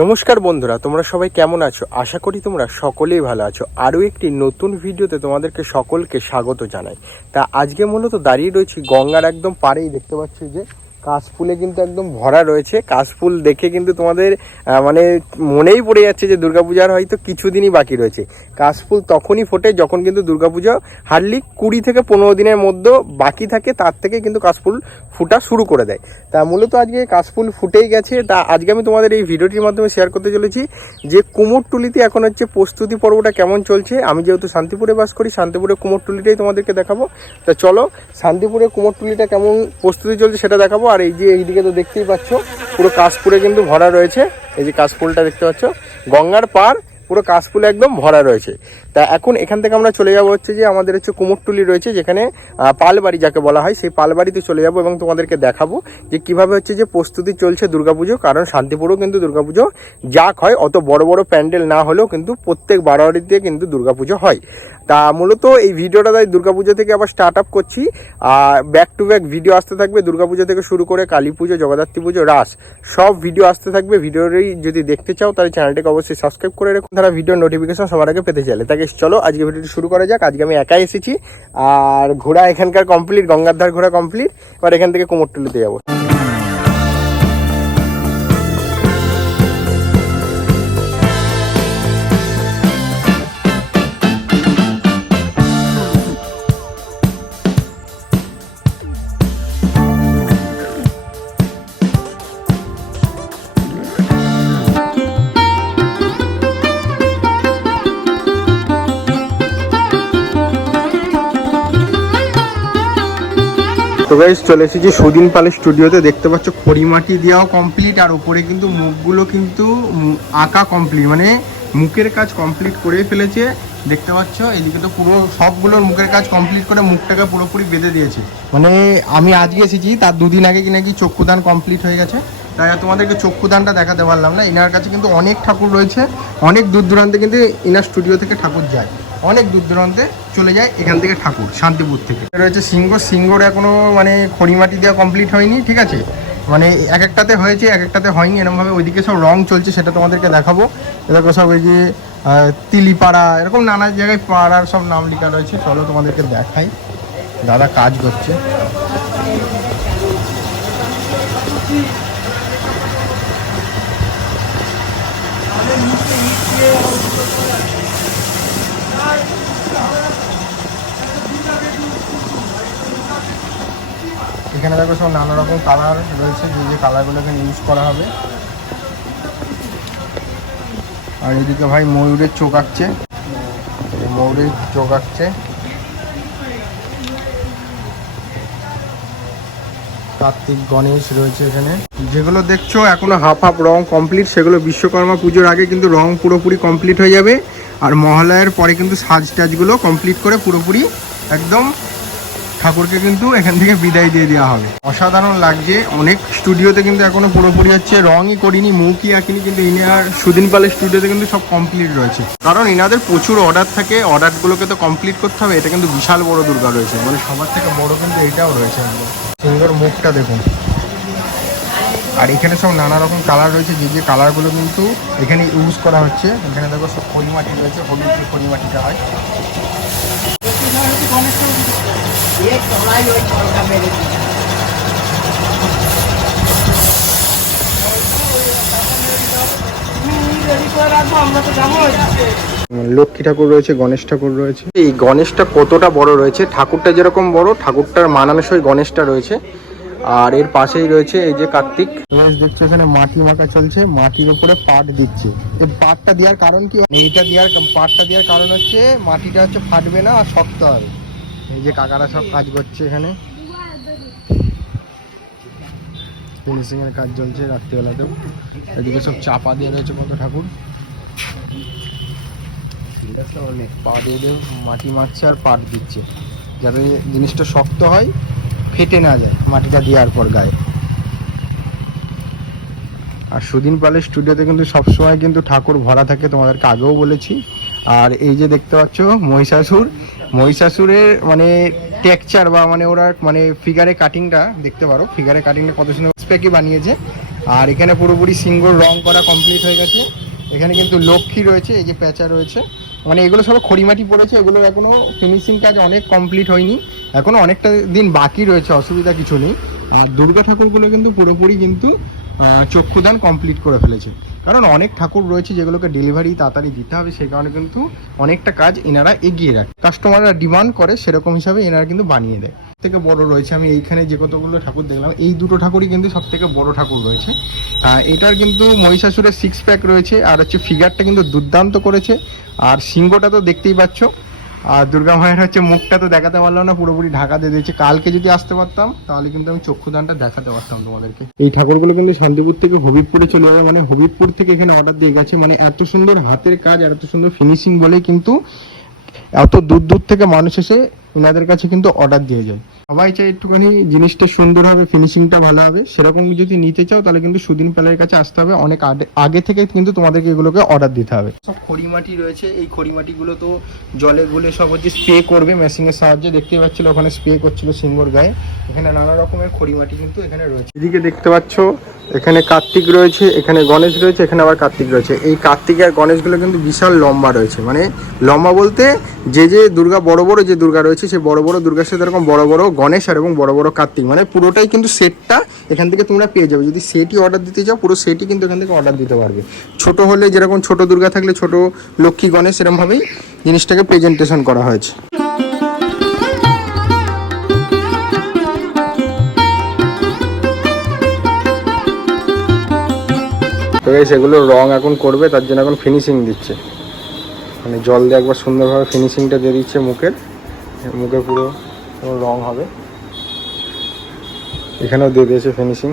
নমস্কার বন্ধুরা, তোমরা সবাই কেমন আছো? আশা করি তোমরা সকলেই ভালো আছো। আরও একটি নতুন ভিডিওতে তোমাদেরকে সকলকে স্বাগত জানাই। তা আজকে মূলত দাঁড়িয়ে রয়েছি গঙ্গার একদম পাড়েই, দেখতে পাচ্ছি যে কাশফুলে কিন্তু একদম ভরা রয়েছে। কাশফুল দেখে কিন্তু তোমাদের মানে মনেই পড়ে যাচ্ছে যে দুর্গাপূজার হয়তো কিছুদিনই বাকি রয়েছে। কাশফুল তখনই ফোটে যখন কিন্তু দুর্গাপূজা হার্ডলি কুড়ি থেকে পনেরো দিনের মধ্যে বাকি থাকে, তার থেকে কিন্তু কাশফুল ফুটা শুরু করে দেয়। তা মূলত আজকে কাশফুল ফুটেই গেছে। তা আজকে আমি তোমাদের এই ভিডিওটির মাধ্যমে শেয়ার করতে চলেছি যে কুমোরটুলিতে এখন হচ্ছে প্রস্তুতি পর্বটা কেমন চলছে। আমি যেহেতু শান্তিপুরে বাস করি শান্তিপুরের কুমোরটুলিটাই তোমাদেরকে দেখাবো। তা চলো শান্তিপুরের কুমোরটুলিটা কেমন প্রস্তুতি চলছে সেটা দেখাবো। আর এই যে এইদিকে তো দেখতেই পাচ্ছ, পুরো কাশপুরে কিন্তু ভরা রয়েছে। এই যে কাশফুলটা দেখতে পাচ্ছ, গঙ্গার পার পুরো কাশফুল একদম ভরা রয়েছে। তা এখন এখান থেকে আমরা চলে যাব হচ্ছে যে আমাদের হচ্ছে কুমোরটুলি রয়েছে, যেখানে পালবাড়ি যাকে বলা হয়, সেই পালবাড়িতে চলে যাব এবং তোমাদেরকে দেখাবো যে কীভাবে হচ্ছে যে প্রস্তুতি চলছে দুর্গাপুজো, কারণ শান্তিপুরেও কিন্তু দুর্গাপুজো যাক হয়, অত বড় বড় প্যান্ডেল না হলেও কিন্তু প্রত্যেক বারোয়ারিতে কিন্তু দুর্গাপুজো হয়। তা মূলত এই ভিডিওটা তাই দুর্গাপুজো থেকে আবার স্টার্ট আপ করছি। আর ব্যাক টু ব্যাক ভিডিও আসতে থাকবে দুর্গাপুজো থেকে শুরু করে কালী পুজো, জগদ্ধাত্রী পুজো, রাস, সব ভিডিও আসতে থাকবে। ভিডিওরই যদি দেখতে চাও তাহলে চ্যানেলটিকে অবশ্যই সাবস্ক্রাইব করে রেখো। তারা ভিডিও নোটিফিকেশন সবার আগে পেতে চাইলে। তাকে চলো, আজকে ভিডিওটি শুরু করা যাক। আজকে আমি একাই এসেছি। আর ঘোড়া এখানকার কমপ্লিট গঙ্গার ধার ঘোড়া কমপ্লিট এবার এখান থেকে কুমোরটুলিতে যাব। তো গাইজ চলে এসেছি সুদিন পালের স্টুডিওতে দেখতে পাচ্ছ খড়িমাটি দেওয়াও কমপ্লিট আর উপরে কিন্তু মুখগুলো কিন্তু আঁকা কমপ্লিট মানে মুখের কাজ কমপ্লিট করে ফেলেছে। দেখতে পাচ্ছ, এদিকে তো পুরো সবগুলোর মুখের কাজ কমপ্লিট করে মুখটাকে পুরোপুরি বেঁধে দিয়েছে। মানে আমি আজকে এসেছি, তার দুদিন আগে কি নাকি চক্ষুদান কমপ্লিট হয়ে গেছে। তাই তোমাদেরকে চক্ষুদানটা দেখাতে পারলাম না। ইনার কাছে কিন্তু অনেক ঠাকুর রয়েছে, অনেক দূর দূরান্তে কিন্তু ইনার স্টুডিও থেকে ঠাকুর যায়। অনেক দূর দূরান্তে চলে যায় এখান থেকে ঠাকুর, শান্তিপুর থেকে। রয়েছে সিংহ, সিংহর এখনও মানে খড়িমাটি দেওয়া কমপ্লিট হয়নি, ঠিক আছে? মানে এক একটাতে হয়েছে, এক একটাতে হয়নি এরকমভাবে ওইদিকে সব রং চলছে, সেটা তোমাদেরকে দেখাবো। এরকম সব ওই যে তিলিপাড়া, এরকম নানা জায়গায় পাড়ার সব নাম লেখা রয়েছে, চলো তোমাদেরকে দেখাই। দাদা কাজ করছে। এখানে দেখো সব নানা রকম কালার রয়েছে, যে যে কালারগুলোকে ইউজ করা হবে। আর এদিকে ভাই ময়ূরের চোখ আঁকছে। ময়ূরের চোখ আঁকছে। কার্তিক গণেশ রয়েছে এখানে। যেগুলো দেখছ এখনও হাফ হাফ রং কমপ্লিট সেগুলো বিশ্বকর্মা পুজোর আগে কিন্তু রং পুরোপুরি কমপ্লিট হয়ে যাবে। আর মহালয়ের পরে কিন্তু সাজ টাজগুলো কমপ্লিট করে পুরোপুরি একদম ঠাকুরকে কিন্তু এখান থেকে বিদায় দিয়ে দেওয়া হবে। অসাধারণ লাগছে। অনেক স্টুডিওতে কিন্তু এখনও পুরোপুরি হচ্ছে রঙই করিনি, মুখই আঁকিনি, কিন্তু ইনার সুদিন পালের স্টুডিওতে কিন্তু সব কমপ্লিট রয়েছে। কারণ ইনাদের প্রচুর অর্ডার থাকে অর্ডারগুলোকে তো কমপ্লিট করতে হবে, এটা কিন্তু বিশাল বড় দুর্গা রয়েছে। মানে সবার থেকে বড় কিন্তু এটাও রয়েছে সুন্দর মুখটা দেখুন। আর এখানে সব নানা রকম কালার রয়েছে, যে যে কালারগুলো কিন্তু এখানে ইউজ করা হচ্ছে। এখানে দেখো সব খড়িমাটি রয়েছে, হলুদ যে খড়িমাটিটা হয়। লক্ষ্মী ঠাকুর রয়েছে গণেশ ঠাকুর রয়েছে। এই গণেশটা কতটা বড় রয়েছে? ঠাকুরটা যেরকম বড় ঠাকুরটার মানানসই গণেশটা রয়েছে। আর এর পাশেই রয়েছে এই যে কার্তিক। দেখছ এখানে মাটি মাখা চলছে মাটির উপরে পাট দিচ্ছে। এই পাটটা দেওয়ার কারণ কি? এইটা দেওয়ার পাটটা দেওয়ার কারণ হচ্ছে মাটিটা হচ্ছে ফাটবে না আর শক্ত হবে। এই যে কাকারা সব কাজ করছে এখানে। ফিনিশিং এর কাজ চলছে রাত্রিবেলাতেও। এদিকে সব চাপা দিয়ে রয়েছে কত ঠাকুর। পা দিয়ে দিয়ে মাটি মারছে আর পাট দিচ্ছে। যাতে জিনিসটা শক্ত হয় ফেটে না যায় মাটিটা দেওয়ার পর গায়ে। আর সুদিন পালের স্টুডিওতে কিন্তু সবসময় কিন্তু ঠাকুর ভরা থাকে তোমাদেরকে আগেও বলেছি। আর এই যে দেখতে পাচ্ছ মহিষাসুর মহিষাসুরের মানে টেক্সচার বা মানে ওরা মানে ফিগারে কাটিংটা দেখতে পারো। ফিগারে কাটিংটা কত সুন্দর স্পেকি বানিয়েছে। আর এখানে পুরোপুরি সিঙ্গল রং করা কমপ্লিট হয়ে গেছে। এখানে কিন্তু লক্ষ্মী রয়েছে, এই যে প্যাঁচা রয়েছে। মানে এগুলো সব খড়িমাটি পড়েছে, এগুলো এখনও ফিনিশিং কাজ অনেক কমপ্লিট হয়নি। এখনও অনেকটা দিন বাকি রয়েছে, অসুবিধা কিছু নেই। আর দুর্গা ঠাকুরগুলো কিন্তু পুরোপুরি কিন্তু চক্ষুদান কমপ্লিট করে ফেলেছে। কারণ অনেক ঠাকুর রয়েছে যেগুলোকে ডেলিভারি তাড়াতাড়ি দিতে হবে, সেই কারণে কিন্তু অনেকটা কাজ এনারা এগিয়ে রাখে। কাস্টমাররা ডিমান্ড করে, সেরকম হিসাবে এনারা কিন্তু বানিয়ে দেয়। থেকে বড় রয়েছে, আমি এইখানে যে কতগুলো ঠাকুর দেখলাম, এই দুটো ঠাকুরই কিন্তু সব থেকে বড় ঠাকুর রয়েছে। এটার কিন্তু মহিষাসুরের সিক্স প্যাক রয়েছে, আর হচ্ছে ফিগারটা কিন্তু দুর্দান্ত করেছে। আর সিংহটা তো দেখতেই পাচ্ছ আর দুর্গা মায়ের হচ্ছে মুখটা তো দেখাতে পারলাম না, পুরোপুরি ঢাকা দিয়ে দিয়েছে। কালকে যদি আসতে পারতাম, তাহলে কিন্তু আমি চক্ষুদানটা দেখাতে পারতাম তোমাদেরকে। এই ঠাকুরগুলো কিন্তু শান্তিপুর থেকে হবিবপুরে চলে যাবে। মানে হবিবপুর থেকে এখানে অর্ডার দিয়ে গেছে। মানে এত সুন্দর হাতের কাজ আর এত সুন্দর ফিনিশিং বলে কিন্তু এত দূর দূর থেকে মানুষ এসে ওনাদের কাছে কিন্তু অর্ডার দিয়ে যায়। সবাই চাই একটুখানি জিনিসটা সুন্দর হবে ফিনিশিংটা ভালো হবে। সেরকম যদি নিতে চাও, তাহলে কিন্তু সুদিন প্যালের কাছে আসতে হবে। অনেক আগে- থেকে কিন্তু তোমাদেরকে এগুলোকে অর্ডার দিতে হবে। সব খড়িমাটি রয়েছে। এই খড়িমাটিগুলো তো জলে গুলে সব হচ্ছে স্প্রে করবে মেশিনের সাহায্যে। দেখতেই পাচ্ছিল ওখানে স্প্রে করছিল সিঙ্গর গায়ে। এখানে নানা রকমের খড়িমাটি কিন্তু এখানে রয়েছে। এদিকে দেখতে পাচ্ছ, এখানে কার্তিক রয়েছে, এখানে গণেশ রয়েছে, এখানে আবার কার্তিক রয়েছে। এই কার্তিক আর গণেশগুলো কিন্তু বিশাল লম্বা রয়েছে। মানে লম্বা বলতে যে যে দুর্গা, বড় বড় যে দুর্গা রয়েছে সেই বড় বড় দুর্গার সাথে এরকম বড় বড় গণেশ আর এবং বড় বড় কার্তিক। মানে পুরোটাই কিন্তু সেটটা এখান থেকে তোমরা পেয়ে যাবে। যদি সেটই অর্ডার দিতে চাও, পুরো সেটই কিন্তু এখান থেকে অর্ডার দিতে পারবে। ছোট হলে যেরকম ছোট দুর্গা থাকলে ছোট লক্ষ্মী, গণেশ এরকমভাবেই জিনিসটাকে প্রেজেন্টেশন করা হয়েছে। তো গাইস এগুলো রং এখন করবে, তার জন্য এখন ফিনিশিং দিচ্ছে। মানে জল দিয়ে একবার সুন্দরভাবে ফিনিশিংটা দিয়ে দিচ্ছে মুখের। মুখে পুরো রং হবে। এখানেও দিয়ে দিয়েছে ফিনিশিং